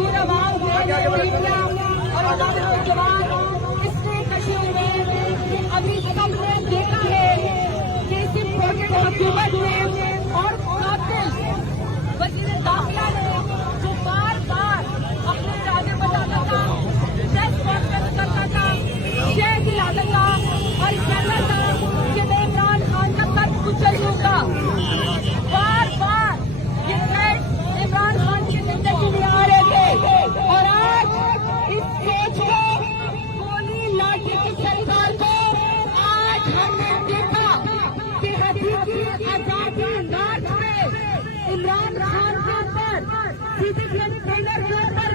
वीर आवाज और जवान इसलिए कशी हुए कि अभी सबने देखा है कि इस इम्पोर्टेंट हुकूमत में और कातिल वज़ीर दाखिला ने जो बार बार अपने इरादे बताता था, प्रेस कॉन्फ्रेंस करता था, शेर दिलाता था और कहता था कि मैं इमरान खान का सर कुचल दूंगा। बार बार ये थ्रेट इमरान खान की जिंदगी में आ रहे थे और आज इस सोच को, गोली लाठी की सरकार को आज हमने देखा कि हकीकी आजादी मार्च में इमरान खान के ऊपर सीधी ट्रेलर के ऊपर